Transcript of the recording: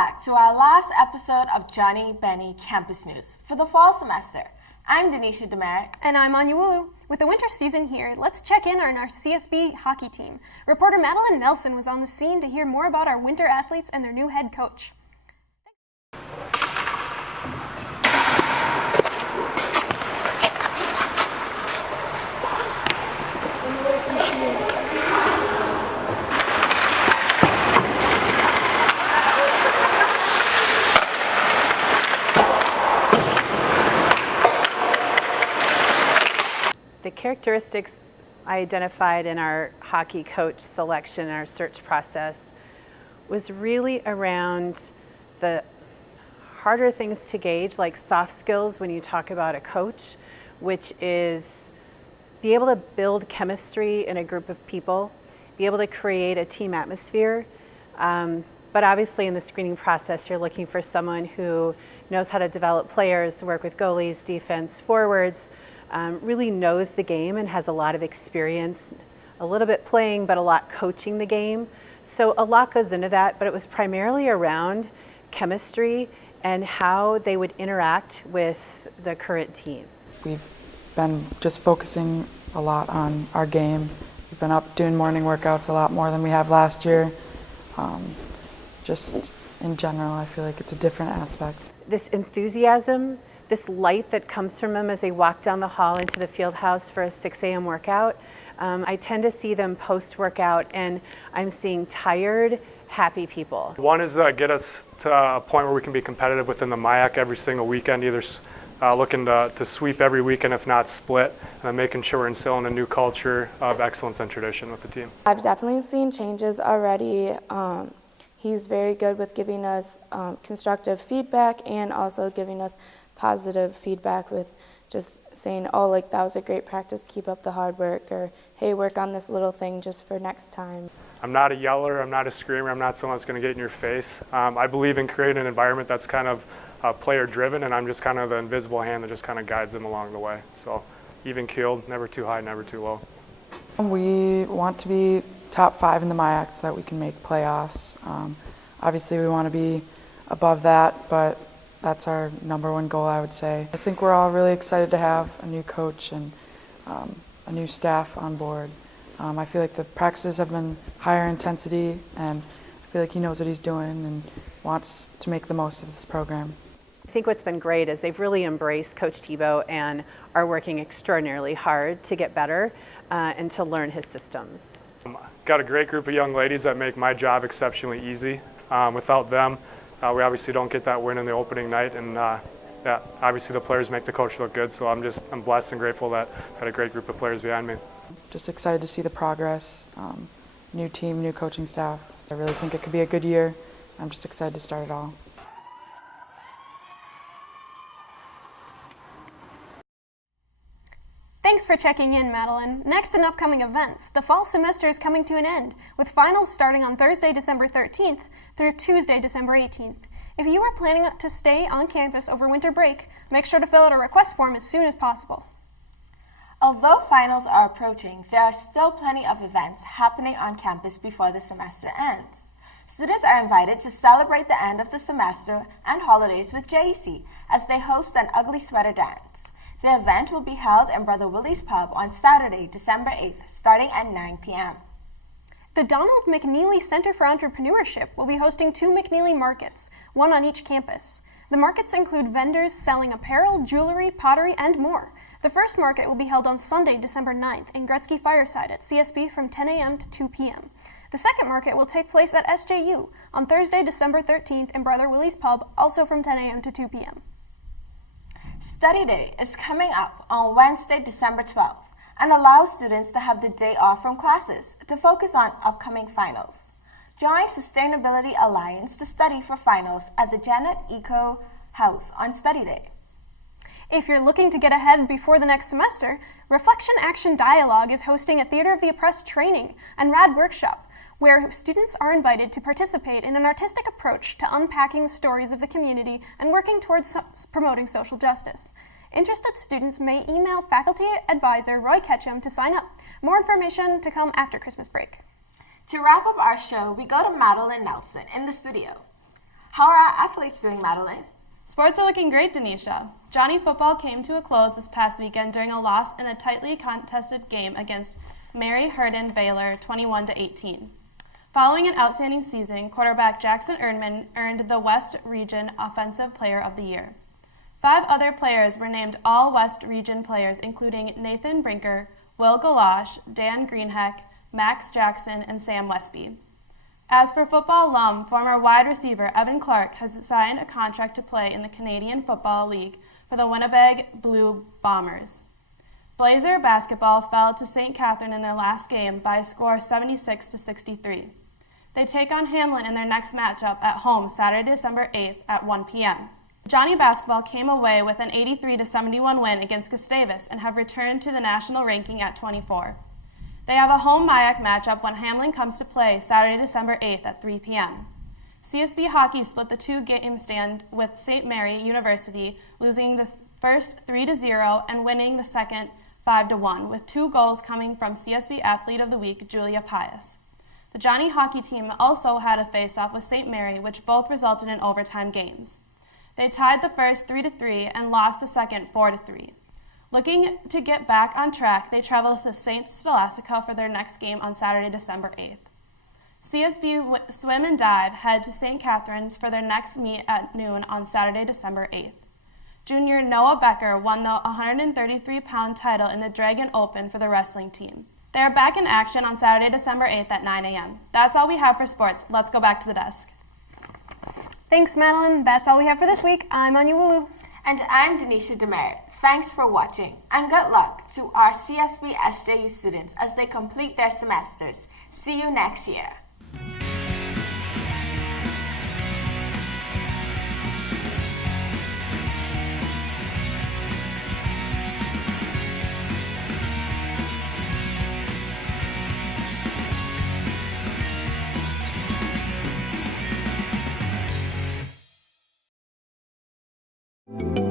back to our last episode of Johnnie Bennie Campus News for the fall semester. I'm Denisha Demerit. And I'm Anyulu. With the winter season here, let's check in on our CSB hockey team. Reporter Madeline Nelson was on the scene to hear more about our winter athletes and their new head coach. The characteristics I identified in our hockey coach selection, our search process, was really around the harder things to gauge, like soft skills when you talk about a coach, which is be able to build chemistry in a group of people, be able to create a team atmosphere. But obviously in the screening process, you're looking for someone who knows how to develop players, work with goalies, defense, forwards, really knows the game and has a lot of experience, a little bit playing, but a lot coaching the game. So a lot goes into that, but it was primarily around chemistry and how they would interact with the current team. We've been just focusing a lot on our game. We've been up doing morning workouts a lot more than we have last year. Just in general, I feel like it's a different aspect. This enthusiasm, this light that comes from them as they walk down the hall into the field house for a 6 a.m. workout. I tend to see them post-workout, and I'm seeing tired, happy people. One is get us to a point where we can be competitive within the MIAC every single weekend, either looking to sweep every weekend, if not split, and then making sure we're instilling a new culture of excellence and tradition with the team. I've definitely seen changes already. He's very good with giving us constructive feedback and also giving us positive feedback with just saying, oh, like that was a great practice, keep up the hard work, or hey, work on this little thing just for next time. I'm not a yeller, I'm not a screamer, I'm not someone that's going to get in your face. I believe in creating an environment that's kind of player driven, and I'm just kind of the invisible hand that just kind of guides them along the way. So even keeled, never too high, never too low. We want to be top 5 in the MIAC so that we can make playoffs. Obviously we want to be above that, but that's our number one goal, I would say. I think we're all really excited to have a new coach and a new staff on board. I feel like the practices have been higher intensity, and I feel like he knows what he's doing and wants to make the most of this program. I think what's been great is they've really embraced Coach Tebow and are working extraordinarily hard to get better and to learn his systems. Got a great group of young ladies that make my job exceptionally easy. Without them, we obviously don't get that win in the opening night, and yeah, obviously the players make the coach look good, so I'm blessed and grateful that I had a great group of players behind me. Just excited to see the progress, new team, new coaching staff. I really think it could be a good year. I'm just excited to start it all. Thanks for checking in, Madeline. Next in upcoming events, the fall semester is coming to an end, with finals starting on Thursday, December 13th through Tuesday, December 18th. If you are planning to stay on campus over winter break, make sure to fill out a request form as soon as possible. Although finals are approaching, there are still plenty of events happening on campus before the semester ends. Students are invited to celebrate the end of the semester and holidays with JEC as they host an ugly sweater dance. The event will be held in Brother Willie's Pub on Saturday, December 8th, starting at 9 p.m. The Donald McNeely Center for Entrepreneurship will be hosting 2 McNeely markets, one on each campus. The markets include vendors selling apparel, jewelry, pottery, and more. The first market will be held on Sunday, December 9th in Gretzky Fireside at CSB from 10 a.m. to 2 p.m. The second market will take place at SJU on Thursday, December 13th in Brother Willie's Pub, also from 10 a.m. to 2 p.m. Study Day is coming up on Wednesday, December 12th, and allows students to have the day off from classes to focus on upcoming finals. Join Sustainability Alliance to study for finals at the Janet Eco House on Study Day. If you're looking to get ahead before the next semester, Reflection Action Dialogue is hosting a Theater of the Oppressed training and RAD workshop, where students are invited to participate in an artistic approach to unpacking the stories of the community and working towards promoting social justice. Interested students may email faculty advisor Roy Ketchum to sign up. More information to come after Christmas break. To wrap up our show, we go to Madeline Nelson in the studio. How are our athletes doing, Madeline? Sports are looking great, Denisha. Johnnie football came to a close this past weekend during a loss in a tightly contested game against Mary Hurden Baylor 21-18. Following an outstanding season, quarterback Jackson Erdman earned the West Region Offensive Player of the Year. 5 other players were named All-West Region players, including Nathan Brinker, Will Galosh, Dan Greenheck, Max Jackson, and Sam Westby. As for football alum, former wide receiver Evan Clark has signed a contract to play in the Canadian Football League for the Winnipeg Blue Bombers. Blazer basketball fell to St. Catherine in their last game by a score 76-63. They take on Hamlin in their next matchup at home Saturday, December 8th at 1 p.m. Johnnie basketball came away with an 83-71 win against Gustavus and have returned to the national ranking at 24. They have a home MIAC matchup when Hamlin comes to play Saturday, December 8th at 3 p.m. CSB Hockey split the 2-game stand with St. Mary University, losing the first 3-0 and winning the second 5-1, with 2 goals coming from CSB Athlete of the Week, Julia Pius. The Johnnie hockey team also had a face-off with St. Mary, which both resulted in overtime games. They tied the first 3-3 and lost the second 4-3. Looking to get back on track, they travel to St. Scholastica for their next game on Saturday, December 8th. CSB Swim and Dive head to St. Catharines for their next meet at noon on Saturday, December 8th. Junior Noah Becker won the 133-pound title in the Dragon Open for the wrestling team. They are back in action on Saturday, December 8th at 9 a.m. That's all we have for sports. Let's go back to the desk. Thanks, Madeline. That's all we have for this week. I'm Anya Wulu. And I'm Denisha Demerit. Thanks for watching, and good luck to our CSB-SJU students as they complete their semesters. See you next year. Thank you.